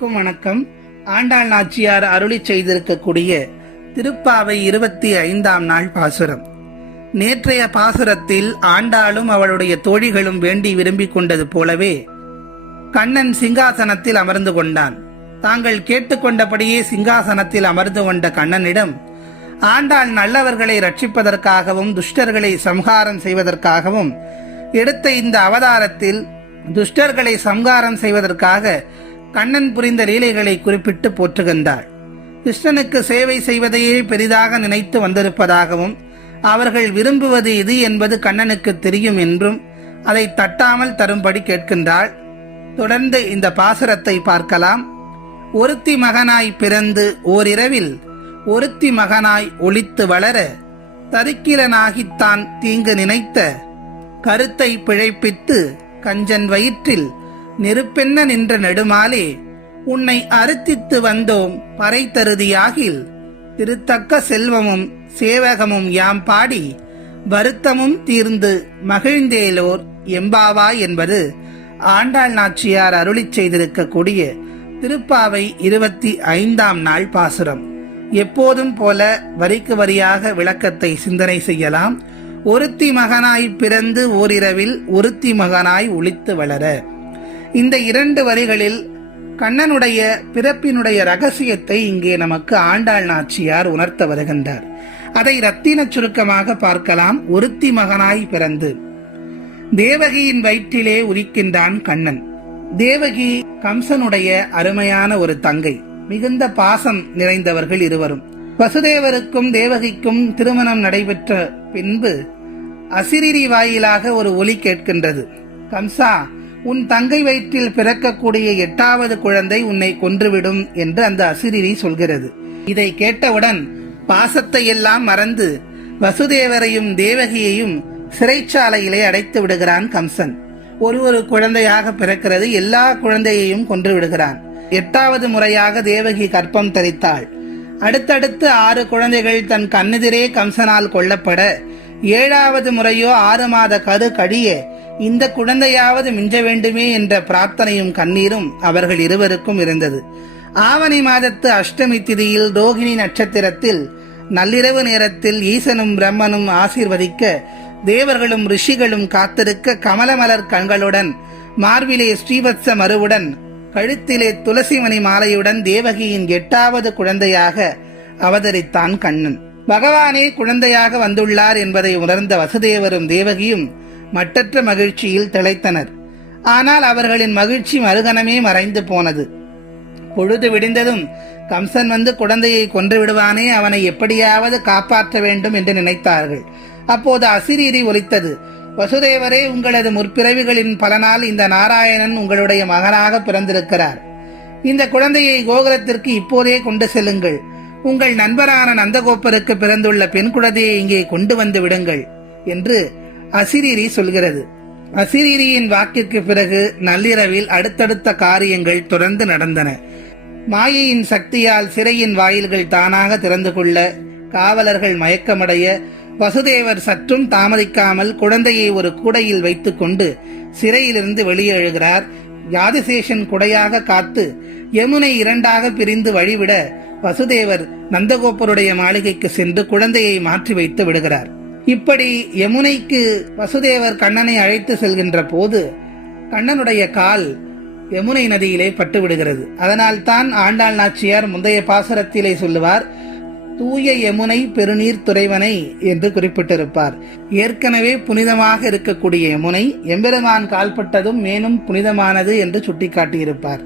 அனைவருக்கும் வணக்கம். ஆண்டாள் நாச்சியார் அருளி செய்திருக்கக்கூடிய திருப்பாவை இருபத்தி ஐந்தாம் நாள் பாசுரம். நேற்றைய பாசுரத்தில் ஆண்டாளும் அவளுடைய தோழிகளும் வேண்டி விரும்பிக் கொண்டது போலவே கண்ணன் சிங்காசனத்தில் அமர்ந்து கொண்டான். தாங்கள் கேட்டுக்கொண்டபடியே சிங்காசனத்தில் அமர்ந்து கொண்ட கண்ணனிடம் ஆண்டாள் நல்லவர்களை ரட்சிப்பதற்காகவும் துஷ்டர்களை சம்ஹாரம் செய்வதற்காகவும் எடுத்த இந்த அவதாரத்தில் துஷ்டர்களை சம்ஹாரம் செய்வதற்காக கண்ணன் புரிந்த லீலைகளை குறிப்பிட்டு போற்றுகின்றாள். கிருஷ்ணனுக்கு சேவை செய்வதையே பெரிதாக நினைத்து வந்திருப்பதாகவும் அவர்கள் விரும்புவது இது என்பது கண்ணனுக்கு தெரியும் என்றும் அதை தட்டாமல் தரும்படி கேட்கின்றாள். தொடர்ந்து இந்த பாசுரத்தை பார்க்கலாம். ஒருத்தி மகனாய் பிறந்து ஓரிரவில் ஒருத்தி மகனாய் ஒளித்து வளர தரிக்கிலனாகித்தான் தீங்கு நினைத்த கருத்தை பிழைப்பித்து கஞ்சன் வயிற்றில் நெருப்பென்ன நின்ற நெடுமாலே உன்னை அறுத்தித்து வந்தோம் பறை தருதியாகில் திருத்தக்க செல்வமும் சேவகமும் யாம் பாடி வருத்தமும் தீர்ந்து மகிழ்ந்தேலோர் எம்பாவா என்பது ஆண்டாள் நாச்சியார் அருளிச் செய்திருக்கக்கூடிய திருப்பாவை இருபத்தி ஐந்தாம் நாள் பாசுரம். எப்போதும் போல வரிக்கு வரியாக விளக்கத்தை சிந்தனை செய்யலாம். ஒருத்தி மகனாய் பிறந்து ஓரிரவில் ஒருத்தி மகனாய் ஒளித்து வளர. இந்த இரண்டு வரிகளில் கண்ணனுடைய பிறப்பினுடைய ரகசியத்தை இங்கே நமக்கு ஆண்டாள் நாச்சியார் உணர்த்த வருகின்றார். அதை ரத்தின சுருக்கமாக பார்க்கலாம். ஒருத்தி மகனாய் பிறந்து தேவகியின் வயிற்றிலே உரிக்கின்றான் கண்ணன். தேவகி கம்சனுடைய அருமையான ஒரு தங்கை. மிகுந்த பாசம் நிறைந்தவர்கள் இருவரும். வசுதேவருக்கும் தேவகிக்கும் திருமணம் நடைபெற்ற பின்பு அசிரிரி வாயிலாக ஒரு ஒலி கேட்கின்றது. கம்சா உன் தங்கை வயிற்றில் பிறக்கக்கூடிய எட்டாவது குழந்தை உன்னை கொன்றுவிடும் என்று அந்த அசிரிரி சொல்கிறது. இதை கேட்டவுடன் பாசத்தை எல்லாம் மறந்து வசுதேவரையும் தேவகியையும் சிறைச்சாலையிலே அடைத்து விடுகிறான் கம்சன். ஒரு ஒரு குழந்தையாக பிறக்கிறது எல்லா குழந்தையையும் கொன்று விடுகிறான். எட்டாவது முறையாக தேவகி கற்பம் தரித்தாள். அடுத்தடுத்து ஆறு குழந்தைகள் தன் கண்ணெதிரே கம்சனால் கொல்லப்பட ஏழாவது முறையோ ஆறு மாத கரு கழிய இந்த குழந்தையாவது மிஞ்ச வேண்டுமே என்ற பிரார்த்தனையும் கண்ணீரும் அவர்கள் இருவருக்கும் இருந்தது. ஆவணி மாதத்து அஷ்டமி திதியில் ரோகிணி நட்சத்திரத்தில் நள்ளிரவு நேரத்தில் ஈசனும் பிரம்மனும் ஆசீர்வதிக்க தேவர்களும் ரிஷிகளும் காத்திருக்க கமலமலர் கண்களுடன் மார்பிலே ஸ்ரீவத்ச மருவுடன் கழுத்திலே துளசிமணி மாலையுடன் தேவகியின் எட்டாவது குழந்தையாக அவதரித்தான் கண்ணன். பகவானே குழந்தையாக வந்துள்ளார் என்பதை உணர்ந்த வசுதேவரும் தேவகியும் மட்டற்ற மகிழ்ச்சியில் திளைத்தனர். ஆனால் அவர்களின் மகிழ்ச்சி மறுகணமே மறைந்து போனது. பொழுது விடிந்ததும் கம்சன் வந்து குழந்தையை கொன்று விடுவானே அவனை எப்படியாவது காப்பாற்ற வேண்டும் என்று நினைத்தார்கள். அப்போது அசிரீரி ஒலித்தது வசுதேவரே உங்களது முற்பிறவிகளின் பலனால் இந்த நாராயணன் உங்களுடைய மகனாக பிறந்திருக்கிறார். இந்த குழந்தையை கோகுலத்திற்கு இப்போதே கொண்டு செல்லுங்கள். உங்கள் நண்பரான நந்தகோப்பருக்கு பிறந்துள்ள பெண் குழந்தையை இங்கே கொண்டு வந்து விடுங்கள் என்று அசிரீரி சொல்கிறது. அசிரீரியின் வாக்கிற்கு பிறகு நள்ளிரவில் அடுத்தடுத்த காரியங்கள் தொடர்ந்து நடந்தன. மாயையின் சக்தியால் சிறையின் வாயில்கள் தானாக திறந்து கொள்ள காவலர்கள் மயக்கமடைய வசுதேவர் சற்றும் தாமதிக்காமல் குழந்தையை ஒரு கூடையில் வைத்துக்கொண்டு சிறையிலிருந்து வெளியெழுகிறார். யாதிசேஷன் குடையாக காத்து யமுனை இரண்டாக பிரிந்து வழிவிட வசுதேவர் நந்தகோப்பருடைய மாளிகைக்கு சென்று குழந்தையை மாற்றி வைத்து விடுகிறார். இப்படி யமுனைக்கு வசுதேவர் கண்ணனை அழைத்து செல்கின்ற போது கண்ணனுடைய கால் யமுனை நதியிலே பட்டு விடுகிறது அதனால் தான் ஆண்டாள் நாச்சியார் முந்தைய பாசுரத்திலே சொல்லுவார் தூய யமுனை பெருநீர் துறைவனை என்று குறிப்பிட்டிருப்பார். ஏற்கனவே புனிதமாக இருக்கக்கூடிய யமுனை எம்பெருமான் கால்பட்டதும் மேலும் புனிதமானது என்று சுட்டிக்காட்டியிருப்பார்.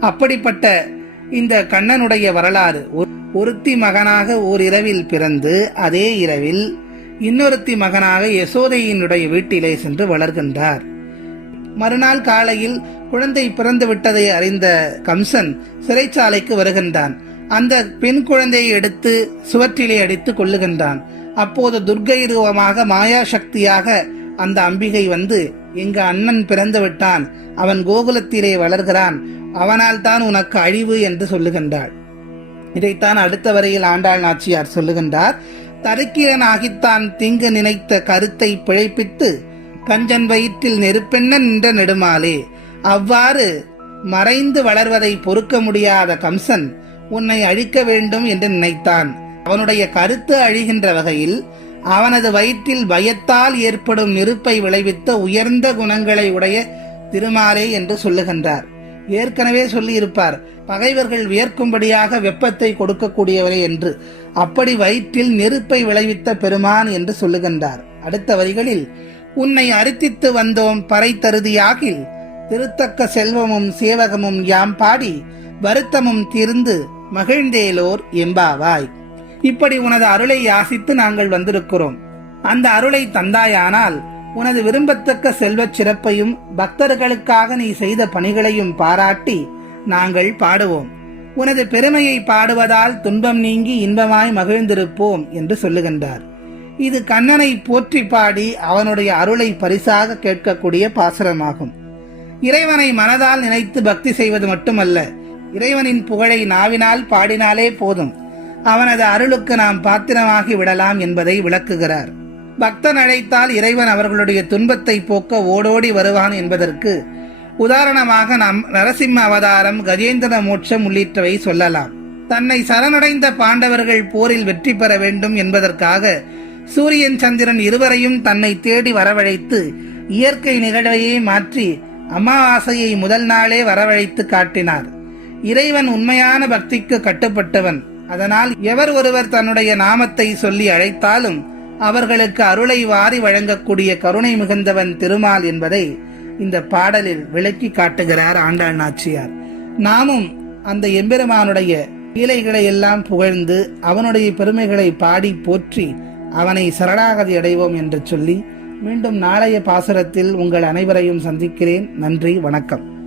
அப்படிப்பட்ட இந்த கண்ணனுடைய வரலாறு ஒரு- ஒருத்தி மகனாக ஓரிரவில் பிறந்து அதே இரவில் இன்னொருத்தி மகனாக யசோதையினுடைய வீட்டிலே சென்று வளர்கின்றார். மறுநாள் காலையில் குழந்தை பிறந்து விட்டதை அறிந்த கம்சன் சிறைச்சாலைக்கு வருகின்றான். அந்த பெண் குழந்தையை எடுத்து சுவற்றிலே அடித்து கொள்ளுகின்றான் அப்போது துர்கை ரூபமாக மாயா சக்தியாக அந்த அம்பிகை வந்து எங்க அண்ணன் பிறந்து விட்டான். அவன் கோகுலத்திலே வளர்கிறான். அவனால் தான் உனக்கு அழிவு என்று சொல்லுகின்றாள். இதைத்தான் அடுத்த வரையில் ஆண்டாள் நாச்சியார் சொல்லுகின்றார். தருக்கிரனாகித்தான் தீங்கு நினைத்த கருத்தை பிழைப்பித்து கஞ்சன் வயிற்றில் நெருப்பென்ன நின்ற நெடுமாலே. அவ்வாறு மறைந்து வளர்வதை பொறுக்க முடியாத கம்சன் உன்னை அழிக்க வேண்டும் என்று நினைத்தான். அவனுடைய கருத்து அழிகின்ற வகையில் அவனது வயிற்றில் பயத்தால் ஏற்படும் நெருப்பை விளைவித்த உயர்ந்த குணங்களை உடைய திருமாலே என்று சொல்லுகின்றார். ஏற்கனவே சொல்லியிருப்பார் பகைவர்கள் வியர்க்கும்படியாக வெப்பத்தை கொடுக்கக்கூடியவரே என்று. அப்படி வயிற்றில் நெருப்பை விளைவித்த பெருமான் என்று சொல்லுகின்றார். அடுத்த வரிகளில் உன்னை அரித்தித்து வந்தோம் பறை தருதியாகில் திருத்தக்க செல்வமும் சேவகமும் யாம் பாடி வருத்தமும் தீர்ந்து மகிழ்ந்தேலோர் எம்பாவாய் இப்படி உனது அருளை யாசித்து நாங்கள் வந்திருக்கிறோம். அந்த அருளை தந்தாயானால் உனது விரும்பத்தக்க செல்வச் சிறப்பையும் பக்தர்களுக்காக நீ செய்த பணிகளையும் பாராட்டி நாங்கள் பாடுவோம். உனது பெருமையை பாடுவதால் துன்பம் நீங்கி இன்பமாய் மகிழ்ந்திருப்போம் என்று சொல்லுகின்றார். இது கண்ணனை போற்றி பாடி அவனுடைய அருளை பரிசாக கேட்கக்கூடிய பாசுரமாகும். இறைவனை மனதால் நினைத்து பக்தி செய்வது மட்டுமல்ல இறைவனின் புகழை நாவினால் பாடினாலே போதும். அவனது அருளுக்கு நாம் பாத்திரமாகி விடலாம் என்பதை விளக்குகிறார். பக்தன் அழைத்தால் இறைவன் அவர்களுடைய துன்பத்தை போக்க ஓடோடி வருவான் என்பதற்கு உதாரணமாக நாம் நரசிம்ம அவதாரம் கஜேந்திர மோட்சம் உள்ளிட்டவை சொல்லலாம். தன்னை சரணடைந்த பாண்டவர்கள் போரில் வெற்றி பெற வேண்டும் என்பதற்காக சூரியன் சந்திரன் இருவரையும் தன்னை தேடி வரவழைத்து இயற்கை நிகழ்வையே மாற்றி அமாவாசையை முதல் நாளே வரவழைத்து காட்டினார். இறைவன் உண்மையான பக்திக்கு கட்டுப்பட்டவன். அதனால் எவர் ஒருவர் தன்னுடைய நாமத்தை சொல்லி அழைத்தாலும் அவர்களுக்கு அருளை வாரி வழங்கக்கூடிய கருணை மிகுந்தவன் திருமால் என்பதை இந்த பாடலில் விளக்கி காட்டுகிறார் ஆண்டாள் நாச்சியார். நாமும் அந்த எம்பெருமானுடைய கீழைகளை எல்லாம் புகழ்ந்து அவனுடைய பெருமைகளை பாடி போற்றி அவனை சரணாகதி அடைவோம் என்று சொல்லி மீண்டும் நாளைய பாசுரத்தில் உங்கள் அனைவரையும் சந்திக்கிறேன். நன்றி வணக்கம்.